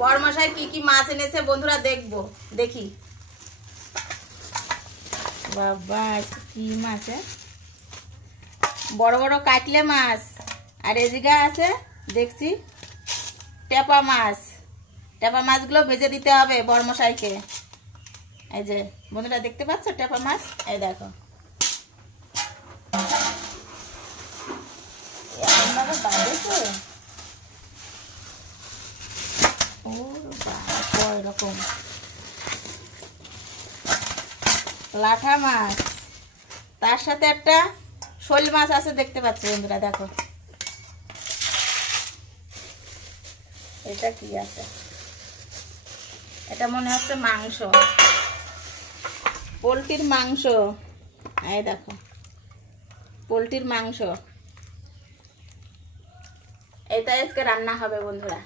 বড়মশাই কি কি মাছ এনেছে বন্ধুরা দেখবো, দেখি। বাবা কি মাছ, বড় বড় কাটলে মাছ। আর এদিকে আছে দেখছি টেপা মাছ। টেপা মাছগুলো ভেজে দিতে হবে বড়মশাইকে। এই যে বন্ধুরা দেখতে পাচ্ছ টেপা মাছ, এই দেখো। এরকম লাঠা মাছ, তার সাথে একটা শোল মাছ আছে দেখতে পাচ্ছ বন্ধুরা, দেখো। এটা কি আছে? এটা মনে হচ্ছে মাংস, পোলট্রির মাংস। এই দেখো পোলট্রির মাংস, এটা আজকে রান্না হবে বন্ধুরা।